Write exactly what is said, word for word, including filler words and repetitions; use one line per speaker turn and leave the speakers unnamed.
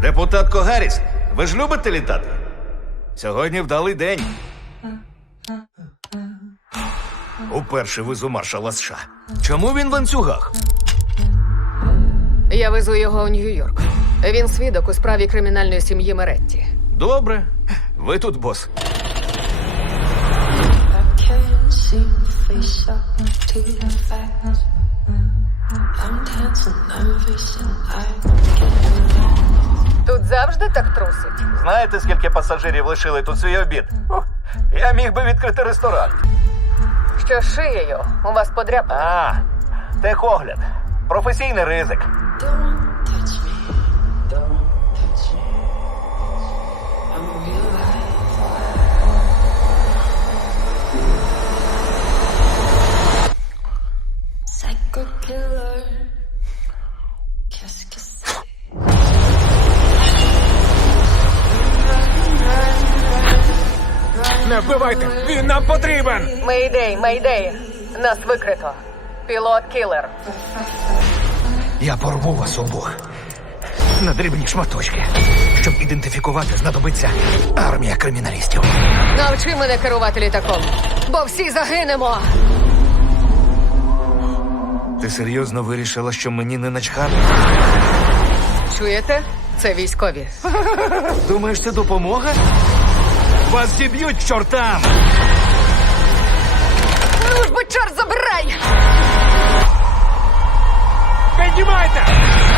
Депутатко Гарріс, ви ж любите літати? Сьогодні вдалий день. Уперше везу маршала США. Чому він в ланцюгах?
Я везу його у Нью-Йорк. Він свідок у справі кримінальної сім'ї Меретті.
Добре. Ви тут, бос.
I can't seem to face up to the facts. I'm dancing, I'm facing, I
Тут завжди так трусить.
Знаєте, скільки пасажирів лишили тут свій обід? Ух, я міг би відкрити ресторан.
Що з шиєю? У вас подряпина.
А, техогляд. Професійний ризик.
don't touch me, don't touch me. I'm real life. Psycho killer. Qu'est-ce que c'est?
Не вбивайте! Він нам потрібен!
Мейдей, мейдей. Нас викрито. Пілот кілер.
Я порву вас обох на дрібні шматочки. Щоб ідентифікувати, знадобиться армія криміналістів.
Навчи мене керувати літаком, бо всі загинемо.
Ти серйозно вирішила, що мені не начхати?
Чуєте? Це військові.
Думаєш, це допомога? Вас зіб'ють к чортам!
Ну ж бо чорт забирай!
Піднімайте!